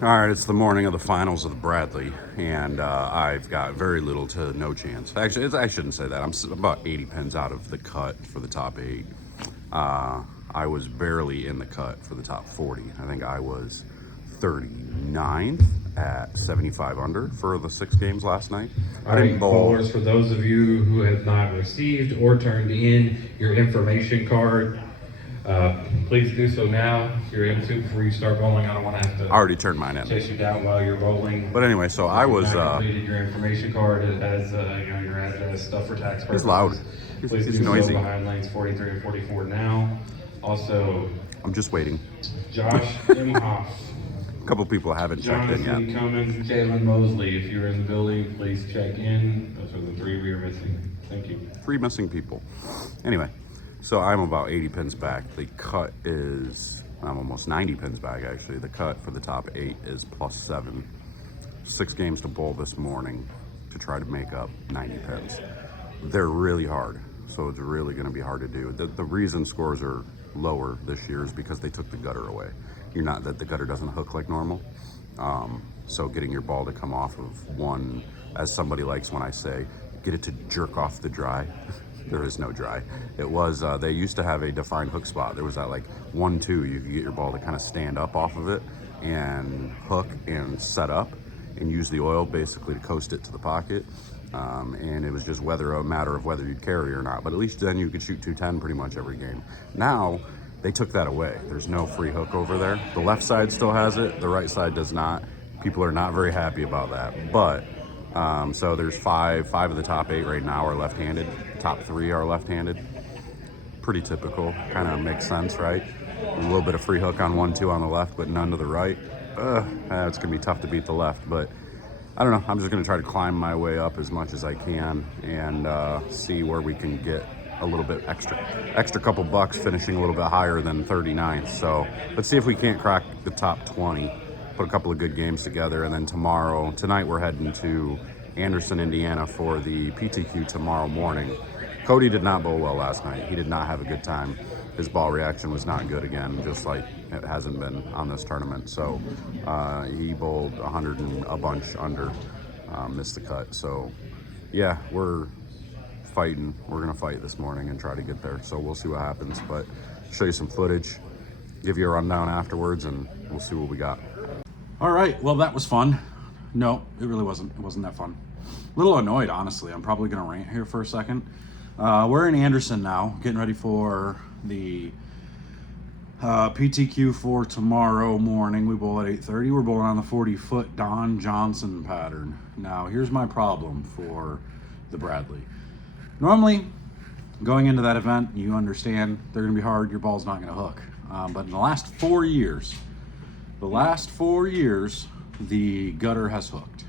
All right, it's the morning of the finals of the Bradley, and I've got very little to no chance. Actually, I shouldn't say that. About 80 pins out of the cut for the top 8. I was barely in the cut for the top 40. I think I was 39th at 75 under for the 6 games last night. All right, bowlers, for those of you who have not received or turned in your information card, please do so now. If you're able to before you start bowling. I don't want to have to I already turned mine in. chase you down while you're bowling. But anyway, so I was. Completed your information card as your address, stuff for tax purposes. He's loud. Please He's do noisy. so behind lanes 43 and 44 now. Also, I'm just waiting. Josh Imhoff. A couple people haven't checked in Jonathan yet. Cummins, Jalen Mosley. If you're in the building, please check in. Those are the 3 we are missing. Thank you. 3 missing people. Anyway, so I'm about 80 pins back. The cut is, I'm almost 90 pins back actually. The cut for the top 8 is +7. 6 games to bowl this morning to try to make up 90 pins. They're really hard, so it's really going to be hard to do. The reason scores are lower this year is because they took the gutter away. You're not, that the gutter doesn't hook like normal. So getting your ball to come off of one, as somebody likes when I say, get it to jerk off the dry. There is no dry. It was, they used to have a defined hook spot. There was that like 1-2, you could get your ball to kind of stand up off of it and hook and set up and use the oil basically to coast it to the pocket. And it was just a matter of whether you'd carry or not. But at least then you could shoot 210 pretty much every game. Now, they took that away. There's no free hook over there. The left side still has it, the right side does not. People are not very happy about that. But, so there's five of the top 8 right now are left-handed. Top 3 are left-handed. Pretty typical, kind of makes sense, right? A little bit of free hook on 1-2 on the left, but none to the right. It's gonna be tough to beat the left, but I don't know. I'm just gonna try to climb my way up as much as I can and see where we can get a little bit extra couple bucks, finishing a little bit higher than 39th. So let's see if we can't crack the top 20, put a couple of good games together, and then tonight we're heading to Anderson, Indiana for the PTQ tomorrow morning. Cody did not bowl well last night. He did not have a good time. His ball reaction was not good again, just like it hasn't been on this tournament. So he bowled 100 and a bunch under, missed the cut. So yeah, we're fighting. We're gonna fight this morning and try to get there. So we'll see what happens, but show you some footage, give you a rundown afterwards, and we'll see what we got. All right, well, that was fun. No, it really wasn't. It wasn't that fun. A little annoyed, honestly. I'm probably gonna rant here for a second. We're in Anderson now, getting ready for the PTQ for tomorrow morning. We bowl at 8:30. We're bowling on the 40-foot Don Johnson pattern. Now, here's my problem for the Bradley. Normally, going into that event, you understand they're going to be hard. Your ball's not going to hook. But in the last 4 years, the gutter has hooked.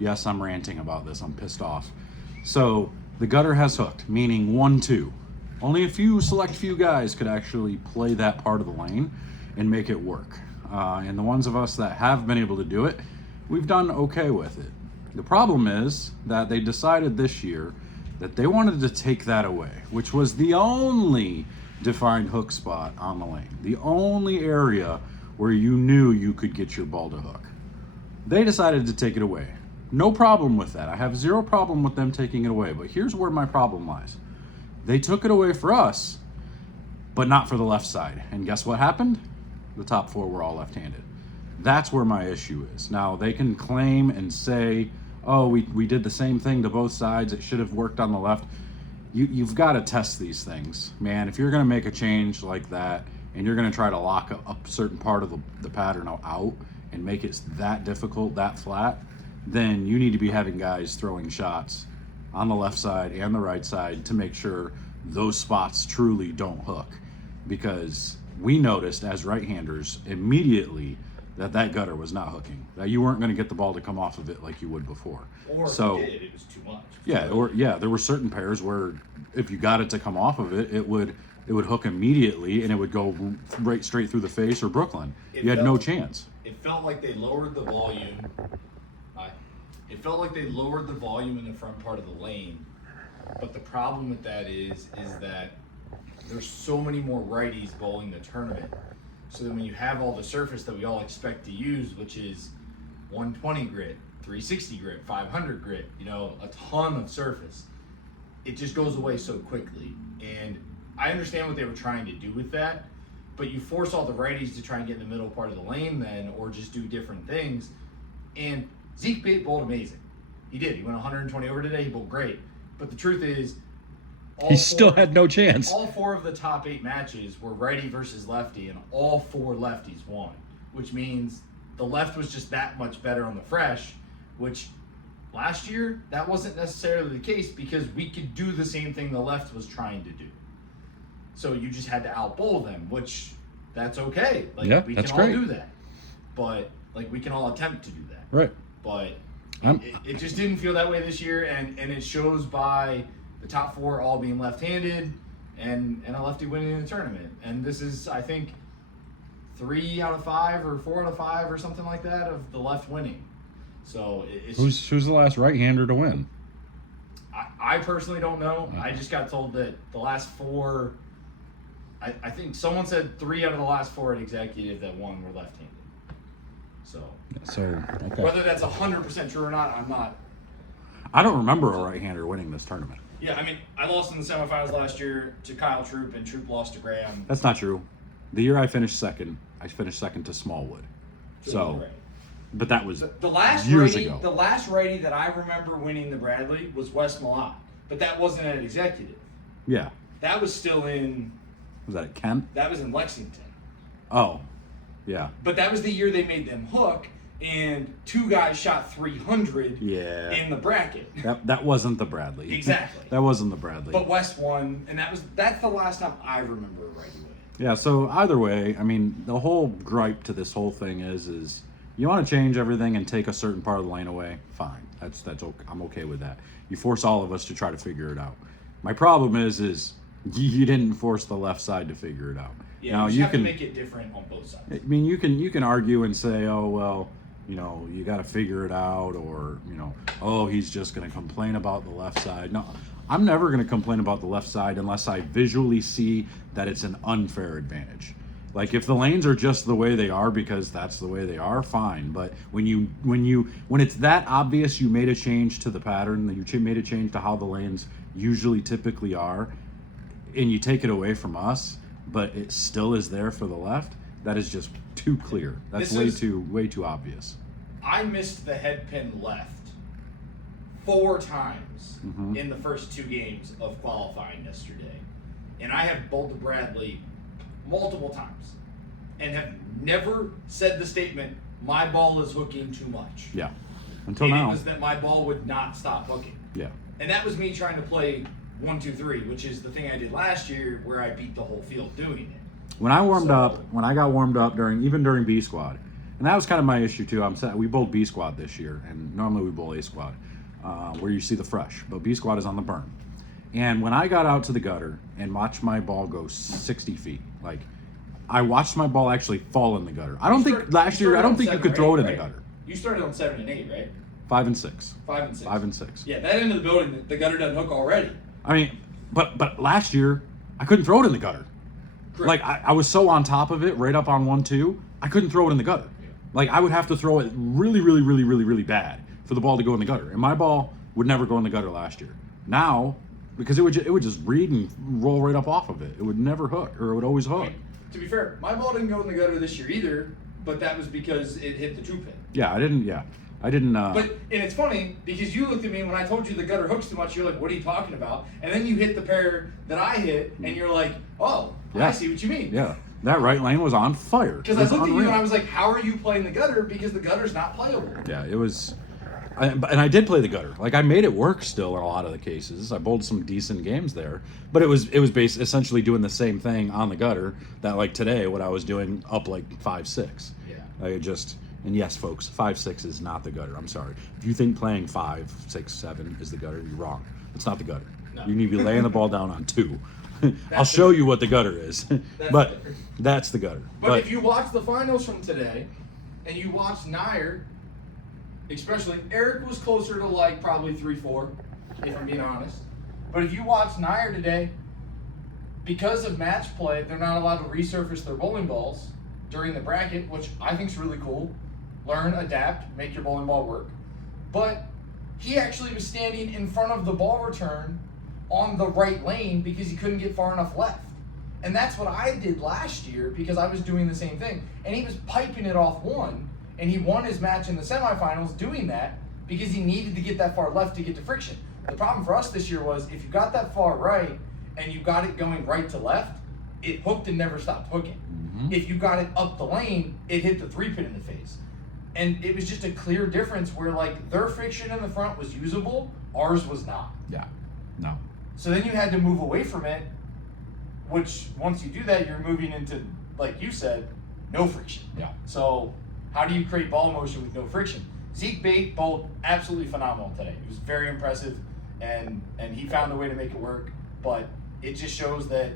Yes, I'm ranting about this. I'm pissed off. So the gutter has hooked, meaning 1-2. Only a select few guys could actually play that part of the lane and make it work. And the ones of us that have been able to do it, we've done okay with it. The problem is that they decided this year that they wanted to take that away, which was the only defined hook spot on the lane, the only area where you knew you could get your ball to hook. They decided to take it away. No problem with that. I have zero problem with them taking it away, but here's where my problem lies. They took it away for us, but not for the left side. And guess what happened? The top 4 were all left-handed. That's where my issue is. Now, they can claim and say, oh, we did the same thing to both sides. It should have worked on the left. You've got to test these things, man. If you're going to make a change like that and you're going to try to lock a certain part of the pattern out and make it that difficult, that flat, then you need to be having guys throwing shots on the left side and the right side to make sure those spots truly don't hook. Because we noticed as right-handers immediately that gutter was not hooking, that you weren't going to get the ball to come off of it like you would before. Or so, if you did, it was too much. There were certain pairs where if you got it to come off of it, it would hook immediately and it would go right straight through the face or Brooklyn. You had no chance. It felt like they lowered the volume. It felt like they lowered the volume in the front part of the lane. But the problem with that is that there's so many more righties bowling the tournament So then when you have all the surface that we all expect to use, which is 120 grit, 360 grit, 500 grit, you know, a ton of surface, it just goes away so quickly. And I understand what they were trying to do with that, but you force all the righties to try and get in the middle part of the lane then, or just do different things. And Zeke bowled amazing. He did. He went 120 over today. He bowled great. But the truth is, He still had no chance. all 4 of the top 8 matches were righty versus lefty, and all 4 lefties won, which means the left was just that much better on the fresh, which last year, that wasn't necessarily the case because we could do the same thing the left was trying to do. So you just had to outbowl them, which that's okay. Like, Yeah, we that's can all great. do that. But, like, we can all attempt to do that. Right. But I'm- it just didn't feel that way this year, and it shows by the top 4 all being left-handed and a lefty winning the tournament. And this is, I think, 3 out of 5 or 4 out of 5 or something like that of the left winning. So it's Who's the last right-hander to win? I personally don't know. I just got told that the last 4, I think someone said 3 out of the last 4 at executive that won were left-handed. So Okay. whether that's 100% true or not, I'm not. I don't remember a right-hander winning this tournament. Yeah, I mean, I lost in the semifinals last year to Kyle Troop, and Troop lost to Graham. That's not true. The year I finished second to Smallwood. So, but that was The last years righty, ago. the last righty that I remember winning the Bradley was Wes Malott, but that wasn't at executive. Yeah. That was still in. Was that at Kent? That was in Lexington. Oh, yeah. But that was the year they made them hook, and 2 guys shot 300 Yeah. in the bracket. That wasn't the Bradley. Exactly. That wasn't the Bradley. But West won, and that's the last time I remember a righty winning. Yeah, so either way, I mean, the whole gripe to this whole thing is you want to change everything and take a certain part of the lane away, fine. That's okay. I'm okay with that. You force all of us to try to figure it out. My problem is you didn't force the left side to figure it out. Yeah, now you you have can to make it different on both sides. I mean, you can argue and say, oh well, you know, you got to figure it out, or you know, oh, he's just going to complain about the left side. No, I'm never going to complain about the left side unless I visually see that it's an unfair advantage. Like if the lanes are just the way they are because that's the way they are, fine. But when it's that obvious, you made a change to the pattern, that you made a change to how the lanes usually typically are, and you take it away from us, but it still is there for the left. That is just too clear. That's way too obvious. I missed the head pin left 4 times in the first 2 games of qualifying yesterday. And I have bowled to Bradley multiple times and have never said the statement, my ball is hooking too much. Yeah. Until And now. it was that my ball would not stop hooking. Yeah. And that was me trying to play 1-2-3, which is the thing I did last year where I beat the whole field doing it. When I got warmed up during B squad, and that was kind of my issue too. We bowled B squad this year, and normally we bowl A squad, where you see the fresh, but B squad is on the burn. And when I got out to the gutter and watched my ball go 60 feet, like I watched my ball actually fall in the gutter. I don't think last year you could throw it in the gutter. You started on 7 and 8, right? 5 and 6. 5 and 6. 5 and 6. Yeah, that end of the building, the gutter doesn't hook already. I mean, but last year I couldn't throw it in the gutter. Correct. Like I was so on top of it, right up on 1-2, I couldn't throw it in the gutter. Like I would have to throw it really bad for the ball to go in the gutter, and my ball would never go in the gutter last year. Now, because it would just read and roll right up off of it, it would never hook, or it would always hook. To be fair, my ball didn't go in the gutter this year either, but that was because it hit the 2 pin. Yeah, I didn't. But and it's funny because you looked at me when I told you the gutter hooks too much. You're like, "What are you talking about?" And then you hit the pair that I hit, and you're like, "Oh, Yeah. I see what you mean." Yeah, that right lane was on fire. Because I looked at you and I was like, "How are you playing the gutter? Because the gutter's not playable." Yeah, it was. And I did play the gutter. Like I made it work still in a lot of the cases. I bowled some decent games there, but it was essentially doing the same thing on the gutter that like today what I was doing up like 5-6. Yeah. And yes, folks, 5-6 is not the gutter. I'm sorry. If you think playing 5, 6, 7 is the gutter, you're wrong. It's not the gutter. No. You need to be laying the ball down on 2. I'll show you what the gutter is, but that's the gutter. But if you watch the finals from today, and you watch Nair, especially Eric was closer to like probably 3-4, if I'm being honest. But if you watch Nair today, because of match play, they're not allowed to resurface their bowling balls. during the bracket, which I think is really cool. Learn, adapt, make your bowling ball work. But he actually was standing in front of the ball return on the right lane because he couldn't get far enough left. And that's what I did last year because I was doing the same thing. And he was piping it off one, and he won his match in the semifinals doing that because he needed to get that far left to get to friction. The problem for us this year was if you got that far right and you got it going right to left, it hooked and never stopped hooking. If you got it up the lane, it hit the 3-pin in the face. And it was just a clear difference where like their friction in the front was usable, ours was not. Yeah. No. So then you had to move away from it, which once you do that, you're moving into, like you said, no friction. Yeah. So how do you create ball motion with no friction? Zeke Bate bowled absolutely phenomenal today. It was very impressive, and he found a way to make it work. But it just shows that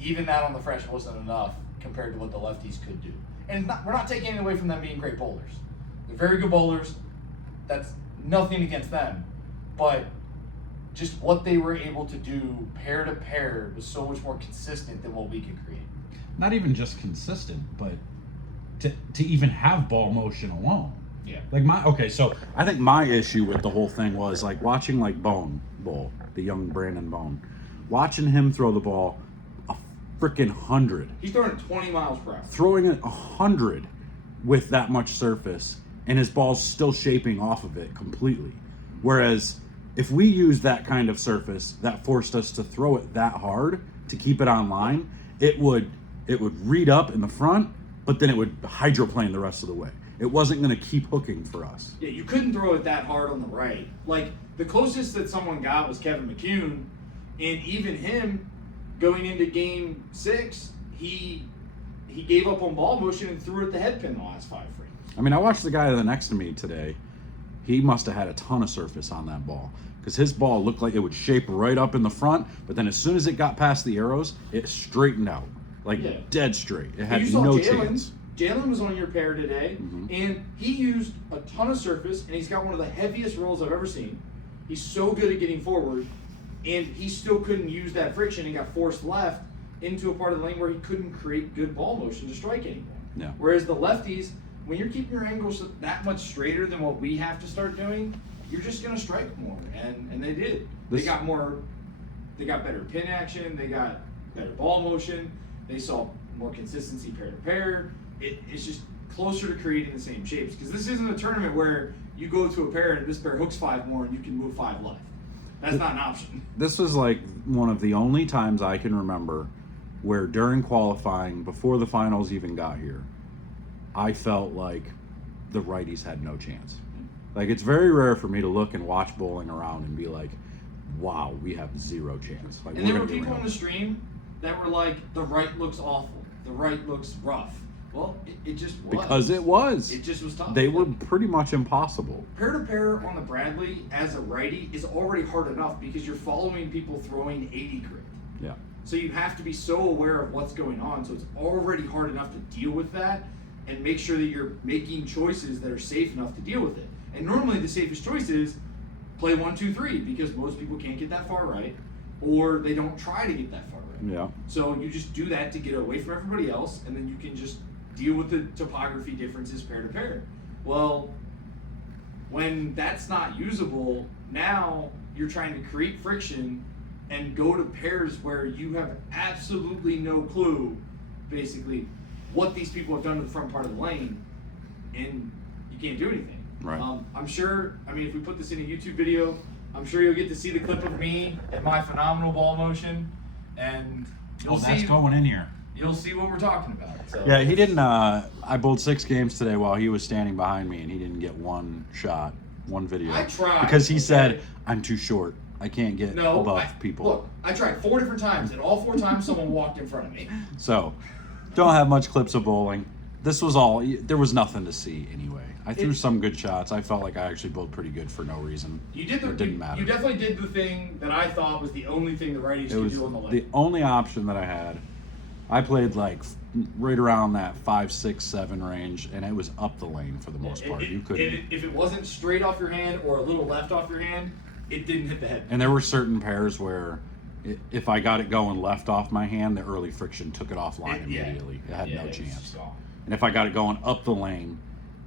even that on the fresh wasn't enough compared to what the lefties could do. And we're not taking it away from them being great bowlers. They're very good bowlers. That's nothing against them. But just what they were able to do pair to pair was so much more consistent than what we could create. Not even just consistent, but to even have ball motion alone. Yeah. Like so I think my issue with the whole thing was like watching like Bone Bowl, the young Brandon Bone, watching him throw the ball a freaking 100. He's throwing it 20 miles per hour. Throwing it 100 with that much surface, and his ball's still shaping off of it completely. Whereas if we used that kind of surface that forced us to throw it that hard to keep it on line, it would read up in the front, but then it would hydroplane the rest of the way. It wasn't going to keep hooking for us. Yeah, you couldn't throw it that hard on the right. Like, the closest that someone got was Kevin McCune, and even him, going into game 6, he gave up on ball motion and threw it the head pin the last 5 frames. I mean, I watched the guy next to me today. He must have had a ton of surface on that ball because his ball looked like it would shape right up in the front, but then as soon as it got past the arrows, it straightened out, like dead straight. It had no chance. Jalen was on your pair today, and he used a ton of surface, and he's got one of the heaviest rolls I've ever seen. He's so good at getting forward, and he still couldn't use that friction and got forced left into a part of the lane where he couldn't create good ball motion to strike anyone. Yeah. Whereas the lefties, when you're keeping your angles that much straighter than what we have to start doing, you're just going to strike more, and they did. They got better pin action, they got better ball motion, they saw more consistency pair to pair. It's just closer to creating the same shapes, because this isn't a tournament where you go to a pair and this pair hooks 5 more and you can move 5 left. That's not an option. This was like one of the only times I can remember where during qualifying, before the finals even got here, I felt like the righties had no chance. Like, it's very rare for me to look and watch bowling around and be like, wow, we have zero chance. Like, And there were people on the stream that were like, the right looks awful, the right looks rough. Well, it just was. Because it was. It just was tough. They were pretty much impossible. Pair to pair on the Bradley as a righty is already hard enough because you're following people throwing 80 grit. Yeah. So you have to be so aware of what's going on. So it's already hard enough to deal with that and make sure that you're making choices that are safe enough to deal with it. And normally the safest choice is play 1, 2, 3 because most people can't get that far right, or they don't try to get that far right. Yeah. So you just do that to get away from everybody else, and then you can just deal with the topography differences pair to pair. Well, when that's not usable, now you're trying to create friction and go to pairs where you have absolutely no clue, basically, what these people have done to the front part of the lane, and you can't do anything. Right. I'm sure, I mean, if we put this in a YouTube video, I'm sure you'll get to see the clip of me and my phenomenal ball motion, and you'll see. going in here. You'll see what we're talking about. So. Yeah, he didn't. I bowled 6 games today while he was standing behind me, and he didn't get one shot, one video. I tried. Because he said, I'm too short. I can't get above people. Look, I tried 4 different times, and all 4 times someone walked in front of me. So, don't have much clips of bowling. This was all, there was nothing to see anyway. I threw some good shots. I felt like I actually bowled pretty good for no reason. You did it didn't matter. You definitely did the thing that I thought was the only thing the righties could do on the lane. The only option that I had. I played like right around that 5, 6, 7 range, and it was up the lane for the most part. You couldn't. If it wasn't straight off your hand or a little left off your hand, it didn't hit the head. And there were certain pairs where if I got it going left off my hand, the early friction took it offline immediately. It had no chance. And if I got it going up the lane,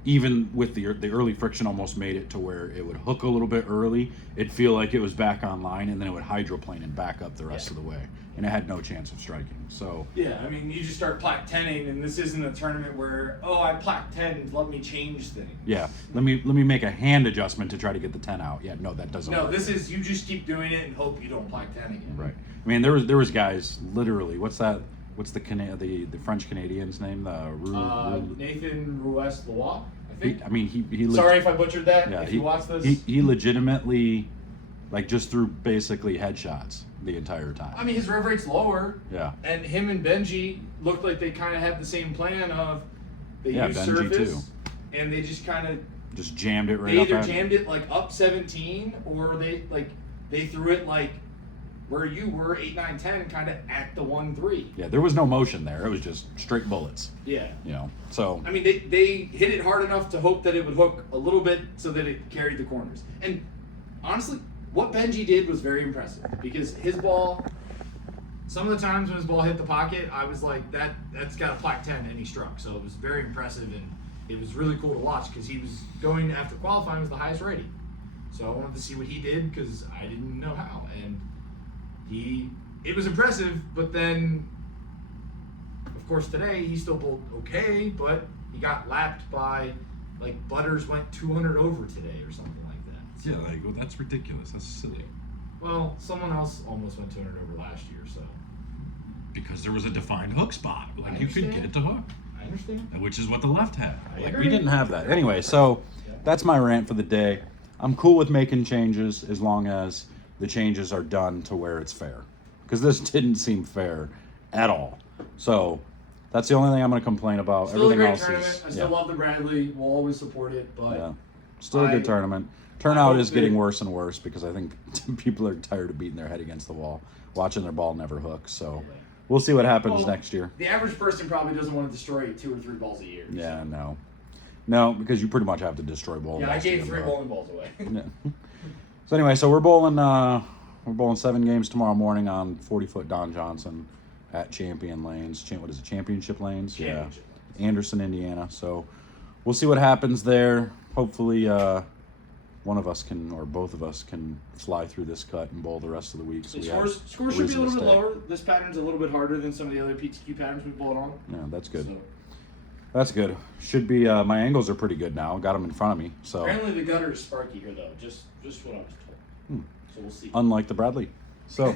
even with the early friction almost made it to where it would hook a little bit early, it'd feel like it was back online, and then it would hydroplane and back up the rest of the way. And it had no chance of striking. So Yeah, I mean, you just start plaque 10ing, and this isn't a tournament where, oh, I plaque 10, let me change things. yeah, let me make a hand adjustment to try to get the 10 out. Yeah, no, that doesn't No, work. this is, you just keep doing it and hope you don't plaque 10 again. Right. I mean, there was guys literally. What's the the French Canadian's name? Nathan Rues-Lois, I think. He Sorry if I butchered that. yeah, if you watch this. he legitimately, like, just threw basically headshots the entire time. I mean, his rev rate's lower. Yeah. And him and Benji looked like they kind of had the same plan of they Yeah, used Benji surface too. and they just kind of Just jammed it right they up either at him. jammed it like up 17 or they threw it like where you were 8, 9, 10 kind of at the 1-3. Yeah, there was no motion there. It was just straight bullets. Yeah. You know. So I mean, they hit it hard enough to hope that it would hook a little bit so that it carried the corners. And honestly, what Benji did was very impressive because his ball, some of the times when his ball hit the pocket, I was like, that's got a plaque 10, and he struck. So it was very impressive, and it was really cool to watch because he was going after qualifying was the highest rating. So I wanted to see what he did because I didn't know how, and it was impressive. But then, of course, today he still bowled okay, but he got lapped by like Butters went 200 over today or something like that. So, Yeah, like, well, that's ridiculous. That's silly. well, someone else almost went 200 over last year, so Because there was a defined hook spot. Like, you could understand. get it to hook, I understand. which is what the left had. like, we didn't have that. Anyway, so that's my rant for the day. I'm cool with making changes as long as the changes are done to where it's fair. Because this didn't seem fair at all. So that's the only thing I'm going to complain about. Still a Everything great else tournament. is I still love the Bradley. We'll always support it, but yeah, still a I- good tournament. Turnout hope is getting that- worse and worse because I think people are tired of beating their head against the wall, watching their ball never hook. So we'll see what happens Well, next year. the average person probably doesn't want to destroy 2 or 3 balls a year. Yeah, no, because you pretty much have to destroy bowling Yeah, I balls to gave get 3 them to hook. bowling balls away. Yeah. So anyway, so we're bowling 7 games tomorrow morning on 40-foot Don Johnson at Champion Lanes. What is it? Championship Lanes? Championship. Yeah. Anderson, Indiana. So we'll see what happens there. Hopefully, one of us can, or both of us can fly through this cut and bowl the rest of the week. So we have Scores should be a reason to little bit stay. lower. This pattern's a little bit harder than some of the other PTQ patterns we've bowled on. Yeah, that's good. So, That's good. Should be. My angles are pretty good now. Got them in front of me. So apparently the gutter is sparky here, though. Just what I was told. So we'll see. unlike the Bradley. So.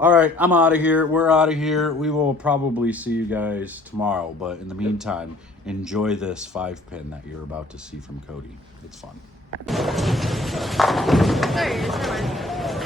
All right, I'm out of here. We're out of here. We will probably see you guys tomorrow, but in the meantime, enjoy this 5-pin that you're about to see from Cody. It's fun. Sorry, it's Raymond.